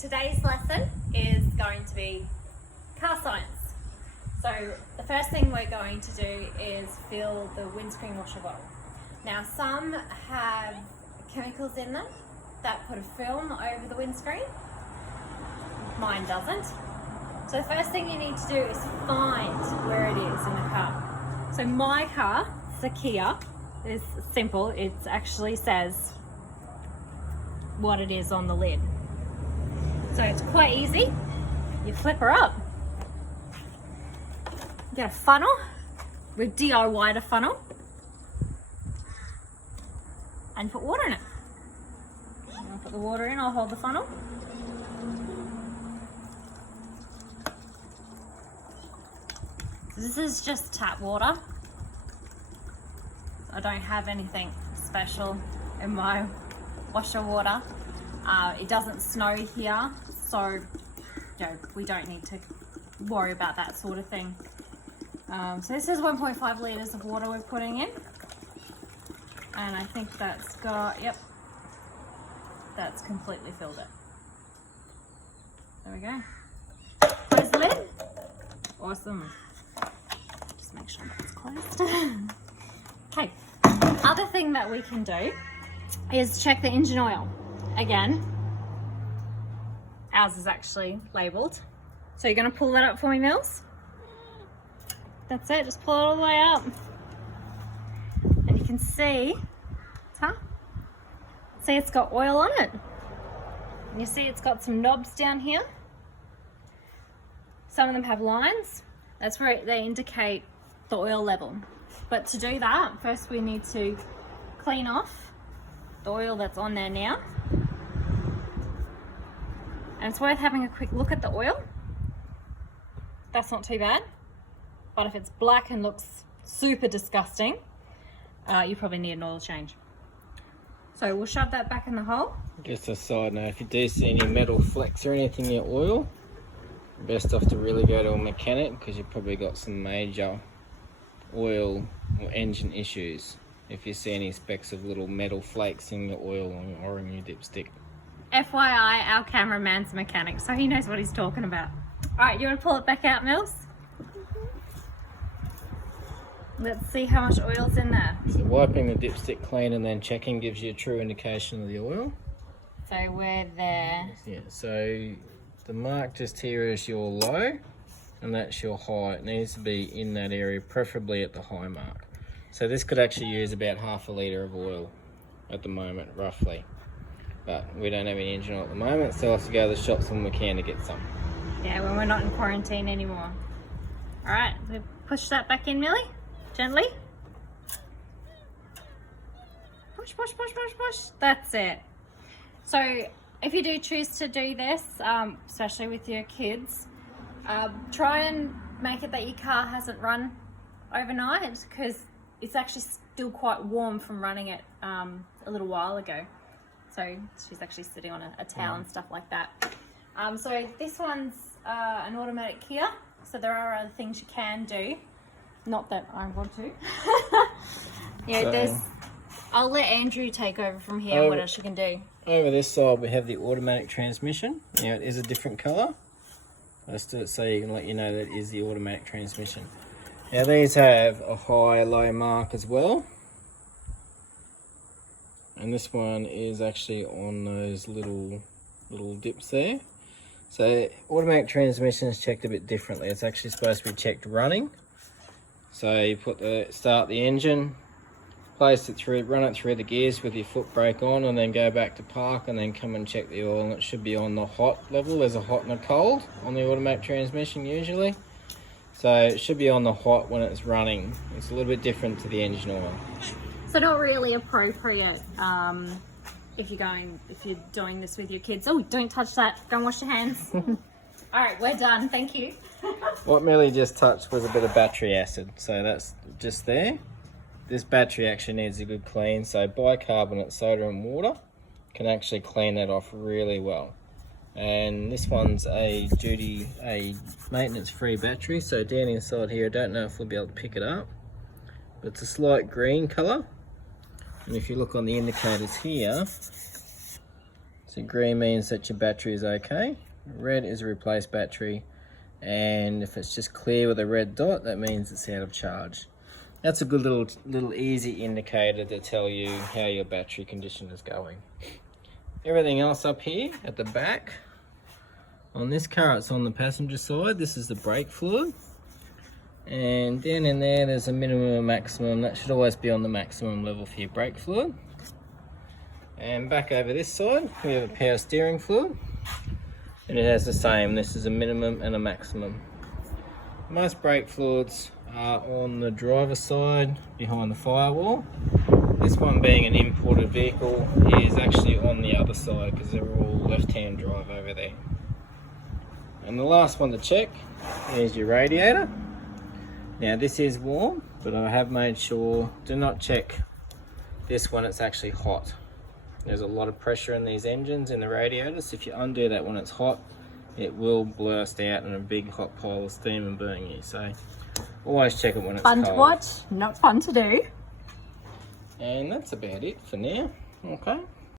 today's lesson is going to be car science. So the first thing we're going to do is fill the windscreen washer bottle. Now some have chemicals in them that put a film over the windscreen. Mine doesn't. So the first thing you need to do is find where it is in the car. So my car, it's a Kia, it's simple. It actually says what it is on the lid. So it's quite easy. You flip her up. Get a funnel. We've DIY'd a funnel. And put water in it. I'll put the water in, I'll hold the funnel. This is just tap water. I don't have anything special in my washer water. It doesn't snow here, so we don't need to worry about that sort of thing. So this is 1.5 litres of water we're putting in. And I think that's got, yep, that's completely filled it. There we go. Close the lid. Awesome. Just make sure that's closed. Okay, other thing that we can do is check the engine oil. Again, ours is actually labelled. So you're going to pull that up for me, Mills? That's it, just pull it all the way up. And you can see, see it's got oil on it. And you see it's got some knobs down here. Some of them have lines. That's where they indicate the oil level. But to do that, first we need to clean off the oil that's on there now. And it's worth having a quick look at the oil. That's not too bad. But if it's black and looks super disgusting, you probably need an oil change. So we'll shove that back in the hole. Just a side note, if you do see any metal flecks or anything in your oil, best off to really go to a mechanic because you've probably got some major oil or engine issues if you see any specks of little metal flakes in your oil or in your dipstick. FYI, our cameraman's a mechanic, so he knows what he's talking about. Alright, you want to pull it back out, Mills? Let's see how much oil's in there. So wiping the dipstick clean and then checking gives you a true indication of the oil. So we're there. Yeah, so the mark just here is your low and that's your high. It needs to be in that area, preferably at the high mark. So this could actually use about half a litre of oil at the moment, roughly. But we don't have any engine oil at the moment, so I'll have to go to the shops when we can to get some. Yeah, when we're not in quarantine anymore. Alright, we push that back in, Millie. Gently. Push, push, push, push, push. That's it. So if you do choose to do this, especially with your kids, try and make it that your car hasn't run overnight because it's actually still quite warm from running it a little while ago. So she's actually sitting on a towel and stuff like that. So this one's an automatic Kia. So there are other things you can do. Not that I want to. I'll let Andrew take over from here. What else you can do? Over this side we have the automatic transmission. Now it is a different colour. Let's do it so you can let you know that it is the automatic transmission. Now these have a high low mark as well. And this one is actually on those little dips there. So automatic transmission is checked a bit differently. It's actually supposed to be checked running. So you start the engine, place it through, run it through the gears with your foot brake on, and then go back to park and then come and check the oil. And it should be on the hot level. There's a hot and a cold on the automatic transmission usually. So it should be on the hot when it's running. It's a little bit different to the engine oil. So not really appropriate if you're doing this with your kids. Oh, don't touch that. Go and wash your hands. All right, we're done. Thank you. What Millie just touched was a bit of battery acid. So that's just there. This battery actually needs a good clean. So bicarbonate soda and water can actually clean that off really well. And this one's a maintenance-free battery. So down inside here, I don't know if we'll be able to pick it up, but it's a slight green colour. And if you look on the indicators here, So green means that your battery is okay. Red is a replaced battery. And if it's just clear with a red dot, that means it's out of charge. That's a good little easy indicator to tell you how your battery condition is going. Everything else up here at the back, on this car it's on the passenger side, this is the brake fluid. And down in there, there's a minimum and maximum. That should always be on the maximum level for your brake fluid. And back over this side, we have a power steering fluid. And it has the same, this is a minimum and a maximum. Most brake fluids are on the driver's side behind the firewall. This one, being an imported vehicle, is actually on the other side because they're all left-hand drive over there. And the last one to check is your radiator. Now this is warm, but I have made sure, do not check this when it's actually hot. There's a lot of pressure in these engines, in the radiators. If you undo that when it's hot, it will blast out in a big hot pile of steam and burn you. So always check it when it's Fun cold. to watch, not fun to do. And that's about it for now. Okay.